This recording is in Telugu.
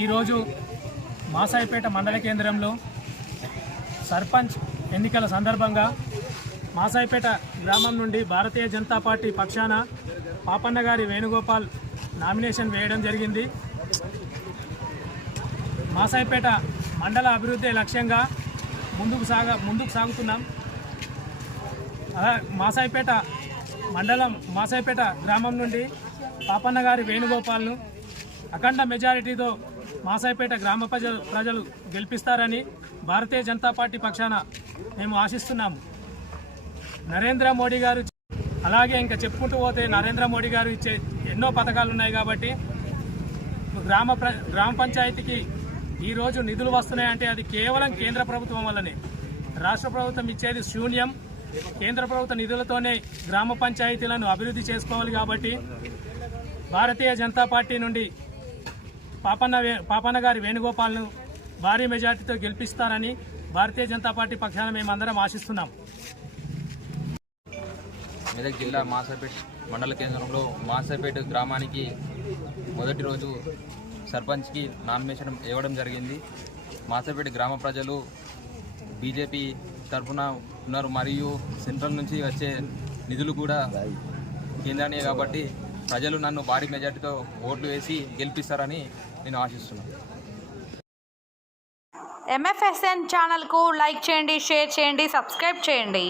ఈరోజు మాసాయిపేట మండల కేంద్రంలో సర్పంచ్ ఎన్నికల సందర్భంగా మాసాయిపేట గ్రామం నుండి భారతీయ జనతా పార్టీ పక్షాన పాపన్న గారి వేణుగోపాల్ నామినేషన్ వేయడం జరిగింది. మాసాయిపేట మండల అభివృద్ధి లక్ష్యంగా ముందుకు సాగ ముందుకు సాగుతున్నాం. అలా మాసాయిపేట మండలం మాసాయిపేట గ్రామం నుండి పాపన్న గారి వేణుగోపాల్ను అఖండ మెజారిటీతో మాసాయిపేట గ్రామ ప్రజలు ప్రజలు గెలిపిస్తారని భారతీయ జనతా పార్టీ పక్షాన మేము ఆశిస్తున్నాము. నరేంద్ర మోడీ గారు అలాగే ఇంకా చెప్పుకుంటూ పోతే నరేంద్ర మోడీ గారు ఇచ్చే ఎన్నో పథకాలు ఉన్నాయి కాబట్టి గ్రామ ప్ర గ్రామ పంచాయతీకి ఈరోజు నిధులు వస్తున్నాయంటే అది కేవలం కేంద్ర ప్రభుత్వం వల్లనే. రాష్ట్ర ప్రభుత్వం ఇచ్చేది శూన్యం. కేంద్ర ప్రభుత్వ నిధులతోనే గ్రామ పంచాయతీలను అభివృద్ధి చేసుకోవాలి కాబట్టి భారతీయ జనతా పార్టీ నుండి పాపన్న వే పాపన్న గారి వేణుగోపాల్ను భారీ మెజార్టీతో గెలిపిస్తారని భారతీయ జనతా పార్టీ పక్షాన మేమందరం ఆశిస్తున్నాం. మెదక్ జిల్లా మాసాపేట మండల కేంద్రంలో మాసేపేట గ్రామానికి మొదటి రోజు సర్పంచ్కి నామినేషన్ ఇవ్వడం జరిగింది. మాసాపేట గ్రామ ప్రజలు బీజేపీ తరఫున ఉన్నారు. మరియు సెంట్రల్ నుంచి వచ్చే నిధులు కూడా కేంద్రానికి కాబట్టి ప్రజలు నన్ను భారీ మెజార్టీతో ఓట్లు వేసి గెలిపిస్తారని నేను ఆశిస్తున్నాను. ఎంఎఫ్ఎస్ఎన్ ఛానల్కు లైక్ చేయండి షేర్ చేయండి సబ్స్క్రైబ్ చేయండి.